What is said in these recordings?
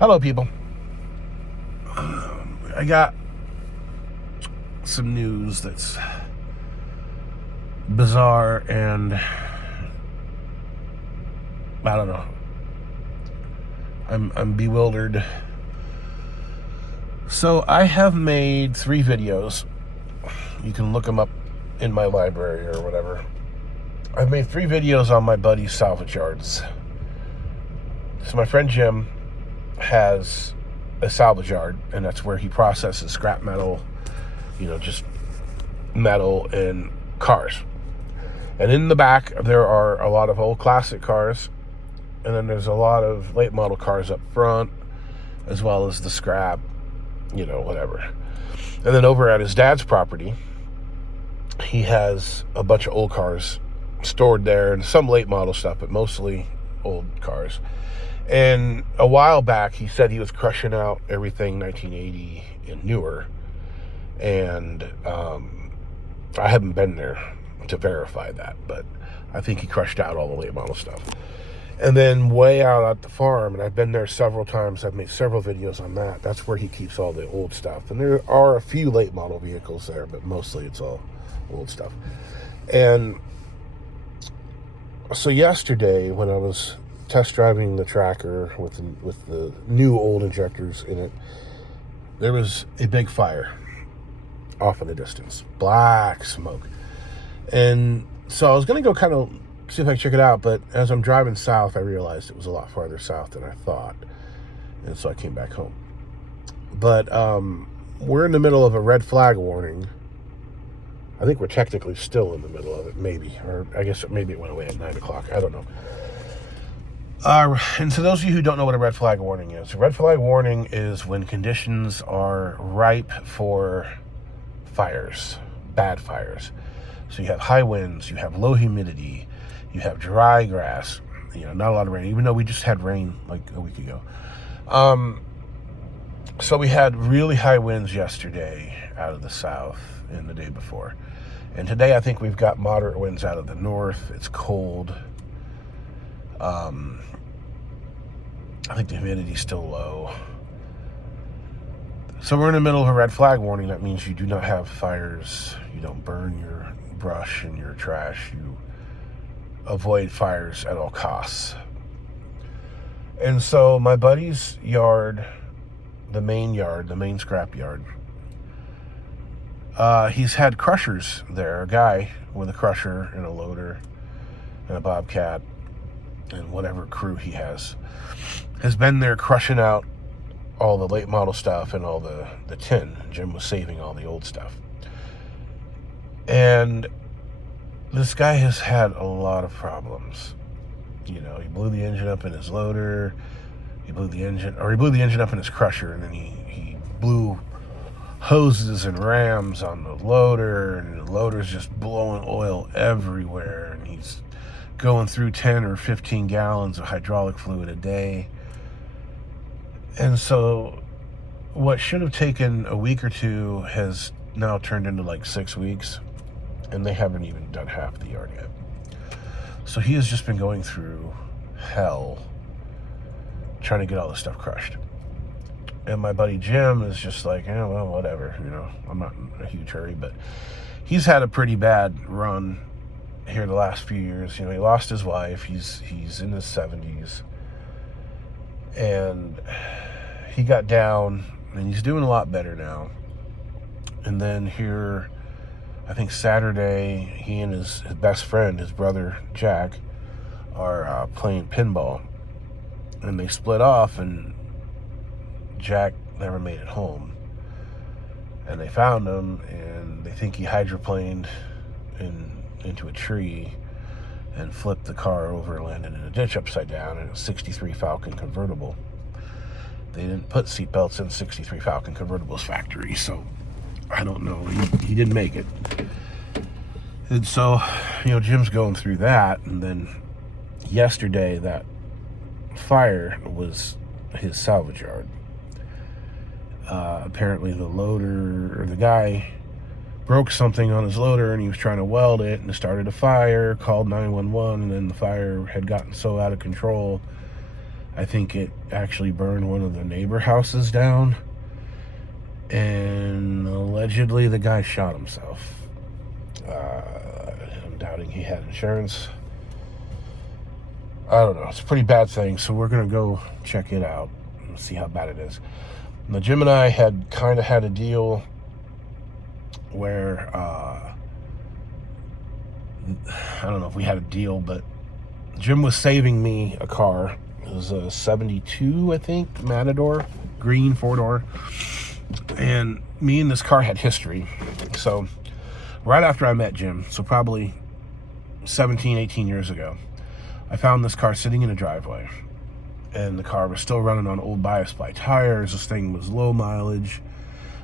Hello, people. I got some news that's bizarre and I don't know. I'm bewildered. So I have made 3 videos. You can look them up in my library or whatever. I've made 3 videos on my buddy's salvage yards. So my friend Jim has a salvage yard, and that's where he processes scrap metal, just metal in cars. And in the back, there are a lot of old classic cars, and then there's a lot of late model cars up front, as well as the scrap, whatever. And then over at his dad's property, he has a bunch of old cars stored there, and some late model stuff, but mostly old cars. And a while back, he said he was crushing out everything 1980 and newer. And I haven't been there to verify that, but I think he crushed out all the late model stuff. And then way out at the farm, and I've been there several times, I've made several videos on that. That's where he keeps all the old stuff. And there are a few late model vehicles there, but mostly it's all old stuff. And so yesterday, when I was test driving the tracker with the new old injectors in it, there was a big fire off in the distance, black smoke. And so I was going to go kind of see if I could check it out, but as I'm driving south, I realized it was a lot farther south than I thought, and so I came back home. But we're in the middle of a red flag warning. I think we're technically still in the middle of it, maybe, or I guess maybe it went away at 9 o'clock. I don't know. And to those of you who don't know what a red flag warning is, a red flag warning is when conditions are ripe for fires, bad fires. So you have high winds, you have low humidity, you have dry grass, not a lot of rain, even though we just had rain like a week ago. So we had really high winds yesterday out of the south and the day before. And today I think we've got moderate winds out of the north. It's cold. I think the humidity's still low. So we're in the middle of a red flag warning. That means you do not have fires. You don't burn your brush and your trash. You avoid fires at all costs. And so my buddy's yard, the main scrap yard, he's had crushers there. A guy with a crusher and a loader and a bobcat and whatever crew he has been there crushing out all the late model stuff and all the tin. Jim was saving all the old stuff. And this guy has had a lot of problems. He blew the engine up in his loader. He blew the engine up in his crusher, and then he blew hoses and rams on the loader, and the loader's just blowing oil everywhere, and he's going through 10 or 15 gallons of hydraulic fluid a day. And so what should have taken a week or two has now turned into like 6 weeks, and they haven't even done half the yard yet. So he has just been going through hell trying to get all this stuff crushed. And my buddy Jim is just like, well, whatever, I'm not in a huge hurry, but he's had a pretty bad run here the last few years. He lost his wife. He's in his 70s, and he got down, and he's doing a lot better now. And then here, I think Saturday, he and his best friend, his brother Jack, are playing pinball, and they split off, and Jack never made it home. And they found him, and they think he hydroplaned into a tree and flipped the car over and landed in a ditch upside down in a 63 Falcon convertible. They didn't put seatbelts in 63 Falcon convertibles factory, so I don't know. He didn't make it. And so, Jim's going through that, and then yesterday that fire was his salvage yard. Apparently the loader, or the guy, broke something on his loader, and he was trying to weld it, and it started a fire, called 911, and then the fire had gotten so out of control, I think it actually burned one of the neighbor houses down. And allegedly the guy shot himself. I'm doubting he had insurance. I don't know. It's a pretty bad thing, so we're going to go check it out and see how bad it is. Now, Jim and I had kind of had a deal where, I don't know if we had a deal, but Jim was saving me a car. It was a 72, I think, Matador, green 4-door. And me and this car had history. So right after I met Jim, so probably 17, 18 years ago, I found this car sitting in a driveway. And the car was still running on old Biasply tires. This thing was low mileage,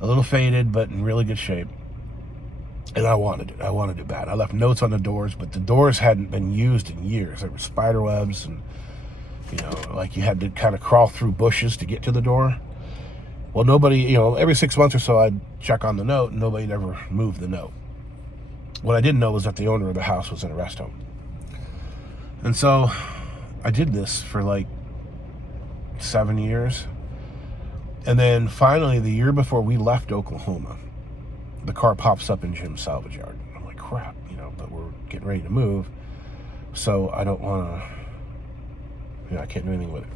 a little faded, but in really good shape. And I wanted it. I wanted it bad. I left notes on the doors, but the doors hadn't been used in years. There were spider webs and, like you had to kind of crawl through bushes to get to the door. Well, nobody, every 6 months or so I'd check on the note and nobody'd ever moved the note. What I didn't know was that the owner of the house was in a rest home. And so I did this for like 7 years. And then finally, the year before we left Oklahoma, the car pops up in Jim's salvage yard. I'm like, crap, but we're getting ready to move. So I don't want to, I can't do anything with it.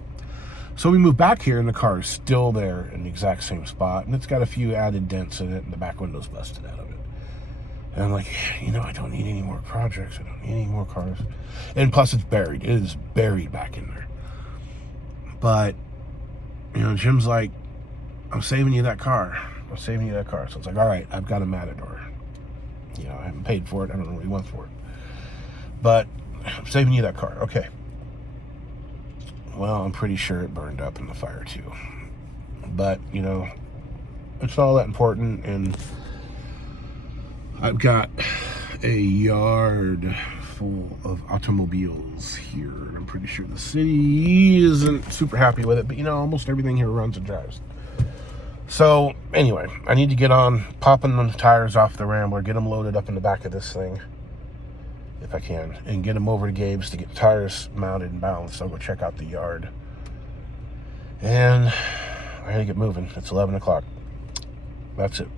So we moved back here and the car is still there in the exact same spot. And it's got a few added dents in it and the back window's busted out of it. And I'm like, I don't need any more projects. I don't need any more cars. And plus it's buried. It is buried back in there. But, Jim's like, I'm saving you that car. I'm saving you that car. So it's like, all right, I've got a Matador. I haven't paid for it. I don't know what he wants for it. But I'm saving you that car. Okay. Well, I'm pretty sure it burned up in the fire too. But, it's not all that important. And I've got a yard full of automobiles here. And I'm pretty sure the city isn't super happy with it. But, almost everything here runs and drives. So, anyway, I need to get on popping the tires off the Rambler, get them loaded up in the back of this thing, if I can, and get them over to Gabe's to get the tires mounted and balanced. I'll go check out the yard. And I gotta get moving. It's 11 o'clock. That's it.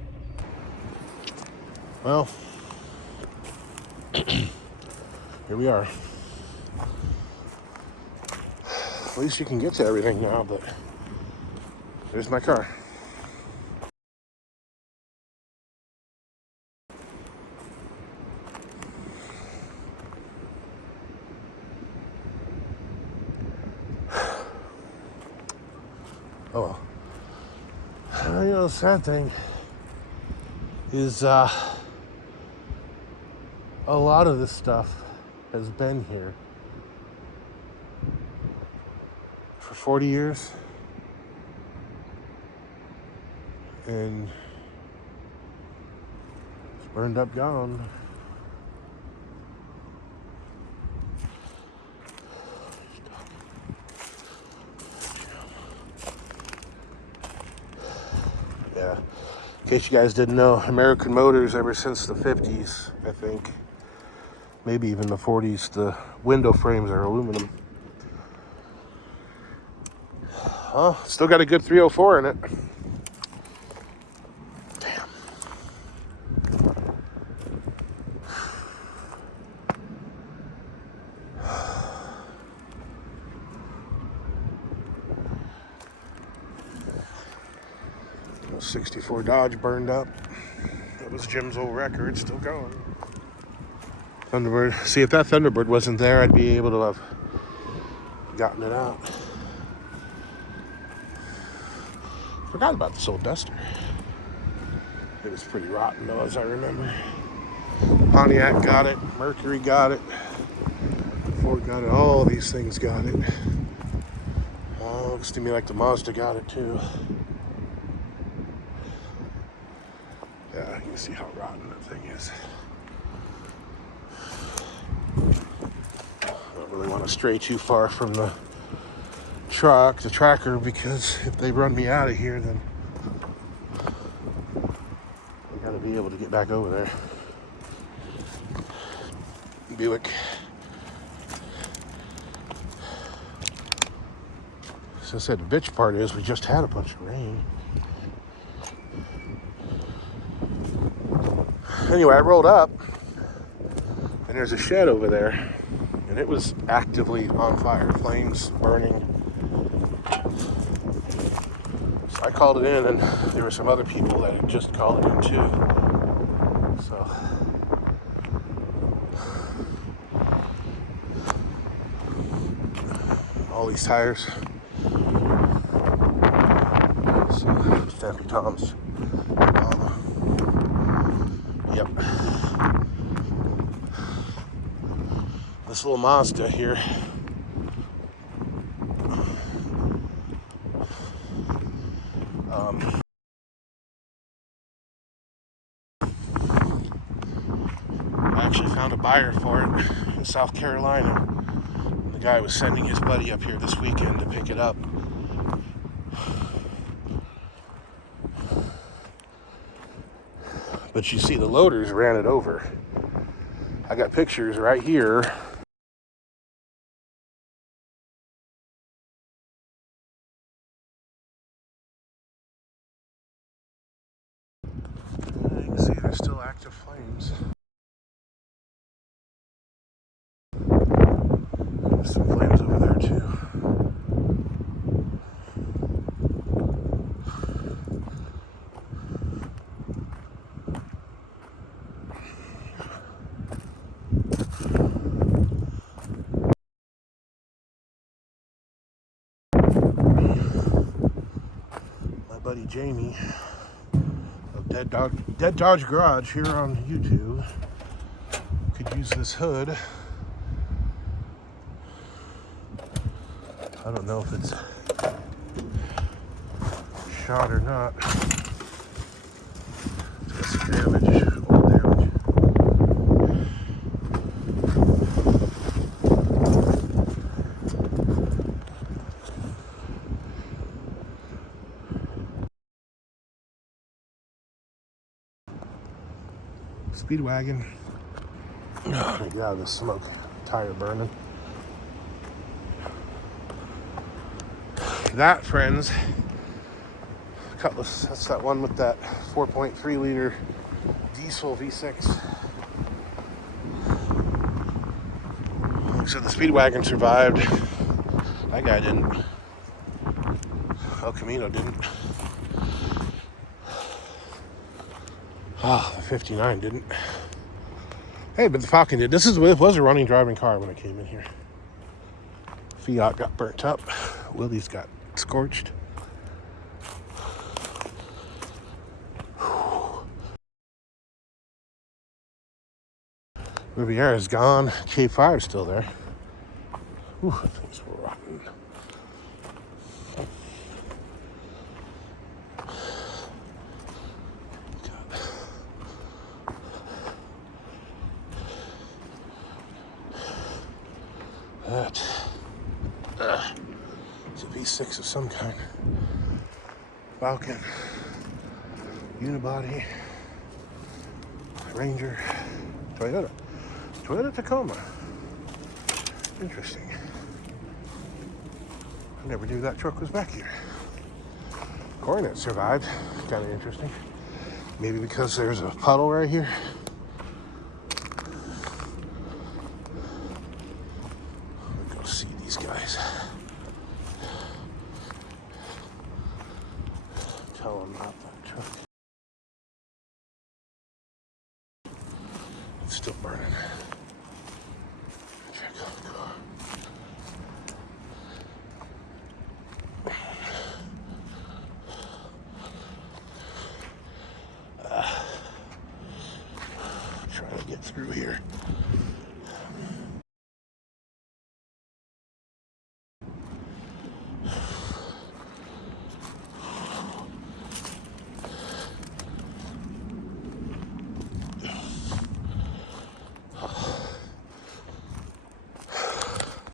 Well, here we are. At least you can get to everything now, but there's my car. Oh well. The sad thing is a lot of this stuff has been here for 40 years. And it's burned up, gone. Yeah, in case you guys didn't know, American Motors, ever since the 50s, I think, maybe even the 40s, the window frames are aluminum. Oh, still got a good 304 in it. Damn. A 64 Dodge burned up. That was Jim's old record, still going. Thunderbird. See, if that Thunderbird wasn't there, I'd be able to have gotten it out. Forgot about this old Duster. It was pretty rotten though, as I remember. Pontiac got it, Mercury got it, Ford got it, all these things got it. Looks to me like the Mazda got it too. Yeah, you can see how rotten that thing is. I don't really want to stray too far from the tracker, because if they run me out of here, then I gotta be able to get back over there. Buick. I said, the bitch part is we just had a bunch of rain. Anyway, I rolled up, and there's a shed over there, and it was actively on fire, flames burning. So I called it in, and there were some other people that had just called it in too. So all these tires. So Stampy Tom's. Yep. This little Mazda here. I actually found a buyer for it in South Carolina. The guy was sending his buddy up here this weekend to pick it up. But you see, the loaders ran it over. I got pictures right here. You can see there's still active flames. There's some flames over there too. My buddy Jamie of Dead Dodge Garage here on YouTube could use this hood. I don't know if it's shot or not. It's got some damage, old damage. Speedwagon. Get out of the smoke. Tire burning. That, friends, Cutlass. That's that one with that 4.3 liter diesel V6. So the Speedwagon survived. That guy didn't. El Camino didn't. Oh, the 59 didn't. Hey, but the Falcon did. It was a running driving car when it came in here. Fiat got burnt up. Willie's got scorched. Riviera's gone. K5's still there. Whew, things were rotten. That. It's a V6 of some kind. Falcon. Unibody. Ranger. Toyota. Toyota Tacoma. Interesting. I never knew that truck was back here. Coronet survived. Kind of interesting. Maybe because there's a puddle right here. Let's go see these guys. Tell them about that truck. It's still burning. Check out the car. Trying to get through here.